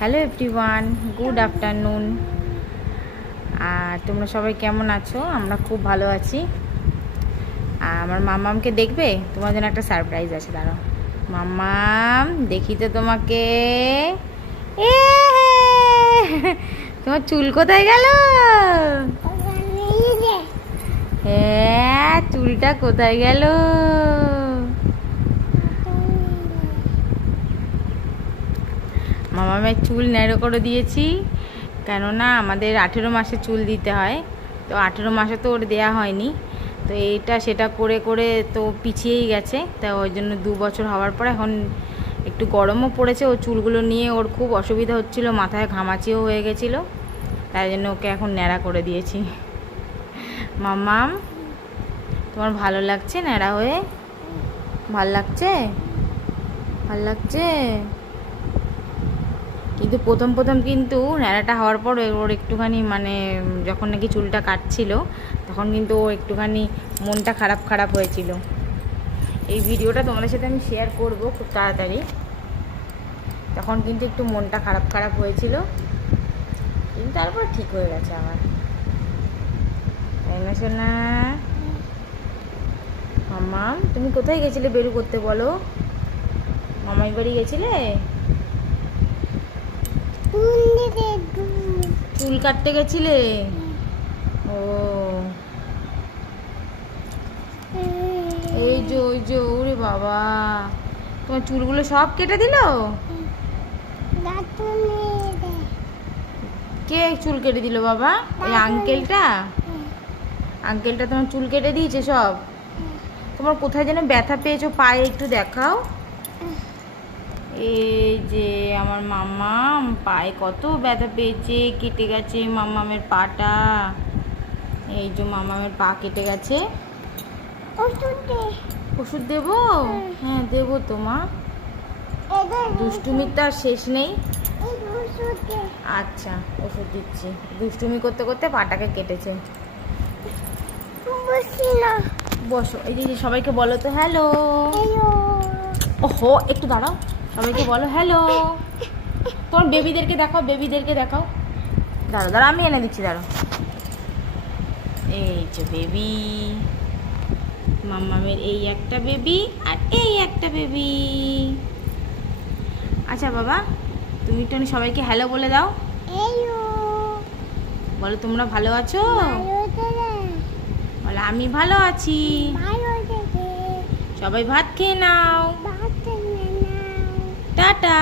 Hello everyone, good afternoon. আর তোমরা সবাই কেমন আছো? আমরা খুব ভালো আছি। আমার মাম্মামকে দেখবে? তোমার জন্য একটা সারপ্রাইজ আছে, দাঁড়াও। মাম্মাম, দেখি তো তোমাকে। এ তোমার চুল কোথায় গেল? হ্যাঁ, চুলটা কোথায় গেল? মামামের চুল ন্যাড়ো করে দিয়েছি, কেননা আমাদের 18 মাসে চুল দিতে হয়। তো 18 মাসে তো ওর দেয়া হয়নি, তো এইটা সেটা করে করে তো পিছিয়েই গেছে। তা ওই জন্য 2 বছর হওয়ার পর এখন একটু গরমও পড়েছে, ও চুলগুলো নিয়ে ওর খুব অসুবিধা হচ্ছিল, মাথায় ঘামাচিও হয়ে গেছিলো, তাই জন্য ওকে এখন ন্যাড়া করে দিয়েছি। মাম্মাম, তোমার ভালো লাগছে ন্যাড়া হয়ে? ভাল লাগছে? ভাল লাগছে? কিন্তু প্রথম প্রথম কিন্তু ন্যাড়াটা হওয়ার পর ওর একটুখানি মানে যখন নাকি চুলটা কাটছিল তখন কিন্তু ও একটুখানি মনটা খারাপ খারাপ হয়েছিল। এই ভিডিওটা তোমাদের সাথে আমি শেয়ার করব খুব তাড়াতাড়ি। তখন কিন্তু একটু মনটা খারাপ খারাপ হয়েছিল, কিন্তু তারপর ঠিক হয়ে গেছে আমার। তাই না সোনা? মাম্মাম, তুমি কোথায় গেছিলে বেরু করতে বলো? মামাই বাড়ি গেছিলে? চুল কাটতে গেছিলে? ও, এই যে ওই যে, ওরে বাবা, তোমার চুলগুলো সব কেটে দিল? কে চুল কেটে দিল বাবা? ওই আঙ্কেলটা? আঙ্কেলটা তোমার চুল কেটে দিয়েছে সব? তোমার কোথায় যেন ব্যথা পেয়েছো পায়ে, একটু দেখাও। এই যে আমার মাম্মাম পায়ে কত ব্যথা পেয়েছে, কেটে গেছে মাম্মামের পাটা। এই যে মাম্মামের পা কেটে গেছে। ওষুধ দেবো? হ্যাঁ দেবো তো মা। দুষ্টুমির তো আর শেষ নেই। আচ্ছা, ওষুধ দিচ্ছি। দুষ্টুমি করতে করতে পাটাকে কেটেছে। বসো। এই যে সবাইকে বলো তো হ্যালো। ওহো, একটু দাঁড়াও, সবাইকে বলো হ্যালো। তোমার বেবিদেরকে দেখাও, বেবিদেরকে দেখাও। দাঁড়াও দাঁড়াও, আমি এনে দিচ্ছি, দাঁড়াও। এই যে বেবি, মাম্মামের এই একটা বেবি আর এই একটা বেবি। আচ্ছা বাবা, তুমি একটু সবাইকে হ্যালো বলে দাও। বলো তোমরা ভালো আছো? বলো আমি ভালো আছি। সবাই ভাত খেয়ে নাও। টাটা।